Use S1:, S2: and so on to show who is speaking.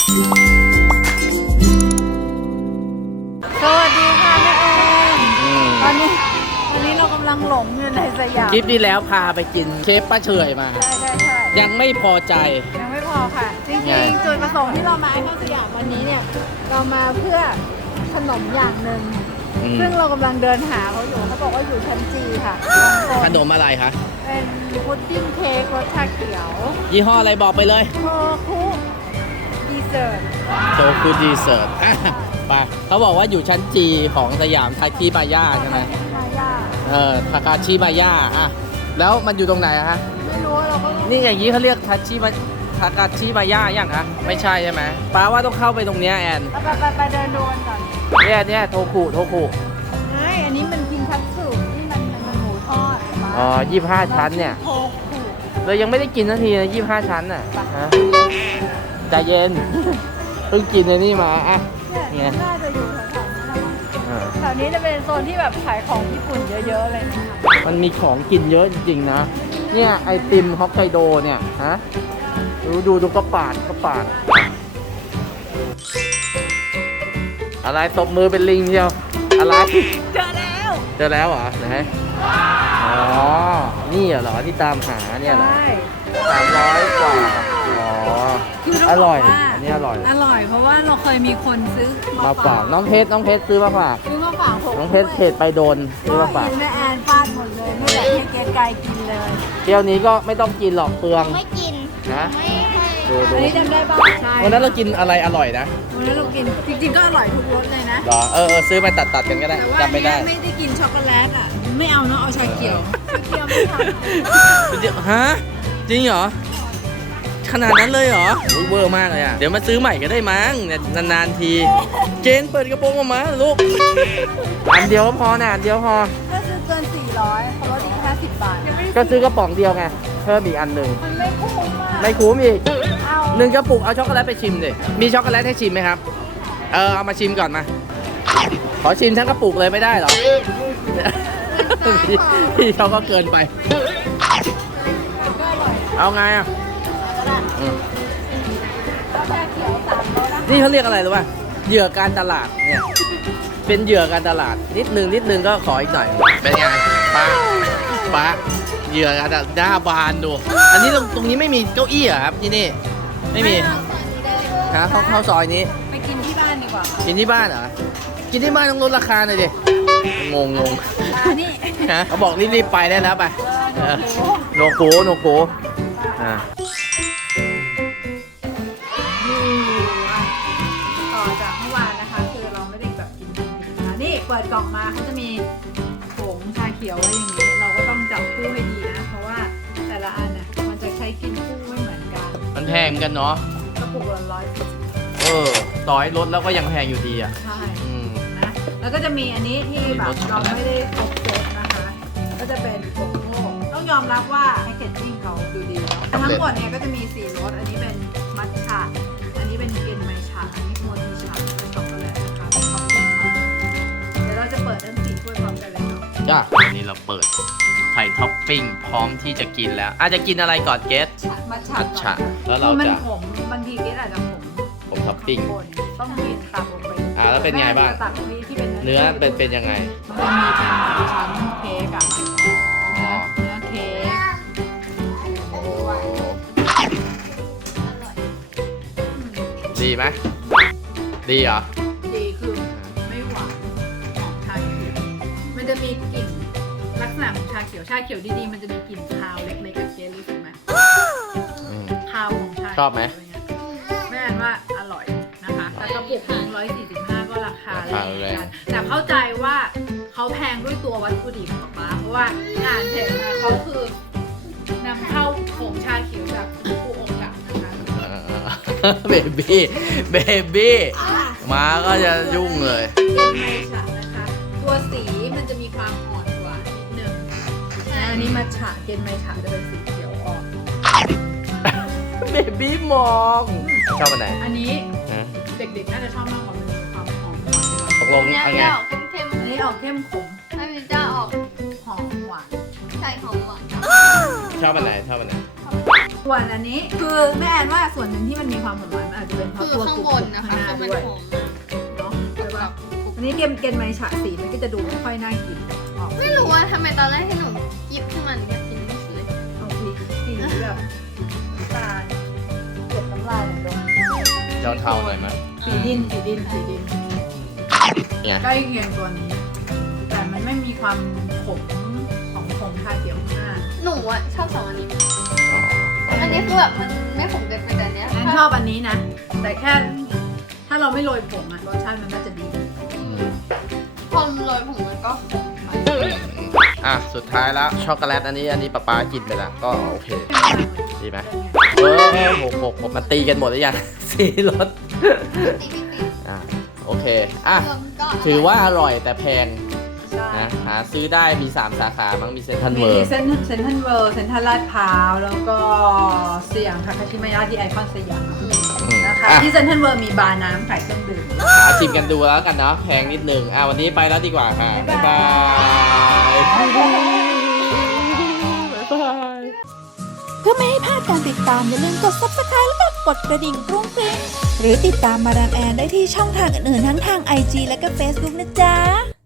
S1: สวัสดีค่ะแม่เอ็มวันนี้เรากำลังหลงอยู่ในสยาม
S2: คลิปที่แล้วพาไปกินเคฟป้าเฉยมา
S1: ใช่
S2: ยังไม่พอใจ
S1: ยังไม่พอค่ะ จริงๆจุดประสงค์ที่เรามาไอคอนสยามวันนี้เนี่ยเรามาเพื่อขนมอย่างหนึ่งซึ่งเรากำลังเดินหาเขาอยู่เขาบอกว่าอยู่ชั้นจีค่ะ
S2: ขนมอะไรคะ
S1: เป็นพุดดิ้งเค้กรสชาเขียว
S2: ยี่ห้ออะไรบอกไปเลย
S1: โทคุดีเซอร์
S2: โตคูดีเซิร์ตปะเขาบอกว่าอยู่ชั้นจีของสยามทาคิมาย่าใช่ไหม
S1: มาย่า
S2: ทาคาชิมาย่าอ่ะแล้วมันอยู่ตรงไหนอะฮะ
S1: ไม่รู้เราก็
S2: นี่อย่างนี้เขาเรียกทาคาชิมาย่าอย่างคะไม่ใช่ใช่ไหมป้าว่าต้องเข้าไปตรงเนี้ยแอน
S1: ไปเดินดูกันก่อน
S2: เนี่ยโทคุ
S1: ไม่อันนี้มันกินคัตสึนี่มันหมูทอด
S2: อ๋อ25 ชั้นเนี่ย
S1: โทคุ
S2: เรายังไม่ได้กินนาทีนะ25 ชั้นน่ะฮะใจเย็น เพิ่งกินในนี่มาอ่ะ
S1: เนี่ยน่าจะอยู่แถวๆนี้แถวนี้จะเป็นโซนที่แบบขายของญี่ปุ่นเยอะๆเลยนะคะ
S2: มันมีของกินเยอะจริงๆนะ เนี่ยไอติมฮอกไกโดเนี่ยฮะดูกระปาดอะไรตบมือเป็นลิงเดียวอะไร
S1: เจอแล้ว
S2: เจอแล้วเหรอไหนอ๋อนี่เหรอที่ตามหาเนี่ยเหรอ
S1: ใช่
S2: 300 กว่าอ๋อ
S1: คือต้ง
S2: อบ
S1: ก
S2: ร่อย
S1: ว่า
S2: อันนี้อร่อย
S1: อร่อยเพราะว่าเราเคยมีคนซื้อ
S2: มาฝากน้องเพชรซื้อมาฝาก
S1: ซื้อมาฝากผม
S2: น้องเพชรเพจไปโดนซื้อมาฝาก
S1: กินแม่แอนฟาดหมดเลยไม่อยากให้เกณฑ์ไกลกินเลย
S2: เที่ยวนี้ก็ไม่ต้องกินหรอกเปลือง
S3: ไม่กิน
S2: นะ
S3: ไม่ให้
S2: ดู
S1: อันนี้จำได้ป่ะใช่
S2: วันนั้นเรากินอะไรอร่อยนะ
S1: วันนั้นเรากินจริงๆก็อร่อยทุกรสเลยนะ
S2: เหรอซื้อมาตัดกันก็ได้
S1: แต่ว่า
S2: จำไม่ได้
S1: ไม่ได้กินช็อกโกแลตอ่ะไม่เอาเนาะเอาชาเขียวชาเขียวไม่ทำ
S2: ฮะจริงเหรอขนาดนั้นเลยเหรออุ๊ยเวอร์มากเลยอ่ะเดี๋ยวมาซื้อใหม่ก็ได้มั้งเนี่ยนานๆทีเจนเปิดกระโปรงออกมาลูกอันเดียวก็พอนะอันเดียวพอ
S1: ถ้าซื้อเกิน400เขาลดอีก50 บาท
S2: ก็ซื้อกระป๋องเดียวไงเพิ่มอีกอันหนึ่ง
S1: มันไม่คุ้มอ่ะ
S2: ไม่คุ้มอีก
S1: เอา
S2: 1 กระปุกเอาช็อกโกแลตไปชิมดิมีช็อกโกแลตให้ชิมไหมครับเอามาชิมก่อนมาขอชิมทั้งกระปุกเลยไม่ได้เหรอ พี่เขาก็เกินไป
S1: ก็อร่อย
S2: เอาไงอ่ะ อืม
S1: แล้วชาเขียว3รสนะ
S2: นี่เขาเรียกอะไรรู้ป่ะเหยื่อการตลาดเนี่ยเป็นเหยื่อการตลาดนิดนึงก็ขออีกหน่อยเป็นไงป้าเหยื่อการตลาดหน้าบานดูอันนี้ตรงนี้ไม่มีเก้าอี้เหรอครับที่นี่ไม่มีฮะเข้าซอยนี้
S1: ไปกินที่บ้านดีกว่า
S2: กินที่บ้านเหรอกินที่บ้านต้องลดราคาหน่อยดิงง
S1: นี่
S2: ฮะเขาบอกรีบไปได้แล้วไปโนโกอ่า
S1: ต่อจากเมื่อวานนะคะ คือเราไม่ได้แบบกินนะคะนี่เปิดกล่องมาเขาจะมีผงชาเขียวไว้อย่างนี้ เราก็ต้องจับคู่ให้ดีนะ เพราะว่าแต่ละอันน่ะมันจะใช้กินคู่ไม่เหมือนกัน
S2: มันแพงเหมือนกันเนาะ
S1: กระปุกละ
S2: ต่อยลดแล้วก็ยังแพงอยู่ดีอ่ะ
S1: 100ใช่
S2: อืม
S1: นะแล้วก็จะมีอันนี้ที่แบบ
S2: รสช็อก
S1: เรา
S2: โกแลต
S1: ไม่ได้ครบเซตนะคะ ก็จะเป็นโกโก้ต้องยอมรับว่าแพคเกจจิ้งเขาดูดีเนาะทั้งหมดเนี่ยก็จะมี4รสอันนี้เป็นมัทฉะอันนี้เป็นเกนไมฉะอันนี้โมจิฉะและช็อกโกแลตนะคะเป็นท็อปปิ้งมาเดี๋ยวเราจะเปิดทั้ง4ถ้วยพร้อมกันเลยเนาะ
S2: จ้านี่เราเปิดไข่ท็อปปิ้งพร้อมที่จะกินแล้วอาจจะกินอะไรก่อนเกส
S1: มัท
S2: มัทฉะ
S1: ฉะ
S2: แล้วเรา
S1: มัน
S2: จะ
S1: ขมบางทีเกสอาจจะขม
S2: ผมท็อปปิ้ง
S1: ข้างบนต้องกินตับลงไป
S2: แล้วเป็นไงบ้าง
S1: ตับที่เป็น
S2: เนื้อเป็นยังไง
S1: มันมีเป็นชั้นเค้กอะ
S2: อ๋อ
S1: เนื้อเค้ก
S2: โอ้ดีไหมดีเหรอ
S1: ดีคือไม่หวานหอมชาเขียวมันจะมีกลิ่นลักษณะของชาเขียวดีๆมันจะมีกลิ่นคาวเล็กๆกับเจลรู้สึกไหม
S2: อืม
S1: คาวของชา
S2: ชอบไหม
S1: แม่อันว่าอร่อยนะคะแต่กระปุกหนึ่ง145ก็ราคาแรงเหมือนกันแต่เข้าใจว่าเขาแพงด้วยตัววัตถุดิบของป้าเพราะว่าอ่านเพจมาเขาคือนำเข้าผงชาเขียวจากฟุกุโอกะนะคะ
S2: เบบี้มาก็จะยุ่งเลย
S1: เป็นไมฉะนะคะ ตัวสีมันจะมีความอ่อนกว่านิดนึงอันนี้มาฉะเกนไมฉะจะเป็นสีเขียวอ่อน
S2: เบบี้มองชอบอันไหน
S1: อันนี้
S2: ฮะ
S1: เด็กๆน่าจะชอบมากกว่ามันมีความหอมหวาน
S2: ตกลง
S3: เนี่ย
S2: อันไง
S3: จะออกเข้ม
S1: อันนี้ออกเข้มขม
S3: ๆให้มันจะออก
S1: หอมหวาน
S3: ใส่หอมหวาน
S2: ชอบอันไหน
S1: ส่วนอันนี้คือแม่แอนว่าส่วนหนึ่งที่มันมีความความหอมมันอาจจะเป็นเพราะ
S3: คือ
S1: ตัว
S3: ข้าง
S1: กรุ
S3: บน
S1: ๆ
S3: นะคะ
S1: ข้างหน้า
S3: คือมัน
S1: ด้วย
S3: หอม
S1: เนาะใช่ปะอันนี้เกนไมฉะสีมันก็จะดูไม่ค่อยน่ากินออก
S3: ไม่รู้ว่าทำไมตอนแรกที่หนูหยิบขึ้นมาหนูอยากกินไม่เลย
S1: ออกสีแบบน้ำตาลเก็บน้ำลายหน่อยตรง
S2: เทาๆหน่อยมั้ย
S1: สีดิน
S2: เนี่ย
S1: ใกล้เคียงตัวนี้ แต่มันไม่มีความขมของผงชาเขียวข้างหน้า
S3: หนูอะชอบสองอันนี้ อันนี้คือแบบมันไม่ขมเกินไปแต่อันเนี้ย
S1: แอนชอบอันนี้นะ แต่แค่ถ้าเราไม่โรยผงอะรสชาติมันน่าจะดี
S3: พอโรยผงมันก็ขมไป
S2: อ่ะสุดท้ายแล้วช็อกโกแลตอันนี้ป๊ากินไปละก็โอเคดีไหมหกมันตีกันหมดหรือยัง สีรส
S3: ตีไม่ติด
S2: อ่ะโอเคอ่ะ
S3: รวมก็
S2: ถือว่าอร่อยแต่แพง
S1: ใช่
S2: นะหาซื้อได้มี 3 สาขามั้งมีเซ็นทรัล
S1: มี
S2: เวิร์
S1: เซนทรัลเวิลด์เซ็นทรัลลาดพร้าวแล้วก็สยามทาคาชิมายะที่ไอคอนสยามนะคะที่เซ็นทรัลเวิลด์มีบาร์น้ำขายเครื่องดื่ม
S2: หาชิมกันดูแล้วกันเนาะแพงนิดนึงวันนี้ไปแล้วดีกว่าค่ะ บ๊ายบาย
S4: เพื่อไม่ให้พลาดการติดตามอย่าลืมกด Subscribe แล้วก็กดกระดิ่งกรุ้งกริ้งหรือติดตามมาดามแอนได้ที่ช่องทางอื่นๆทั้งทาง IG และก็ Facebook นะจ๊ะ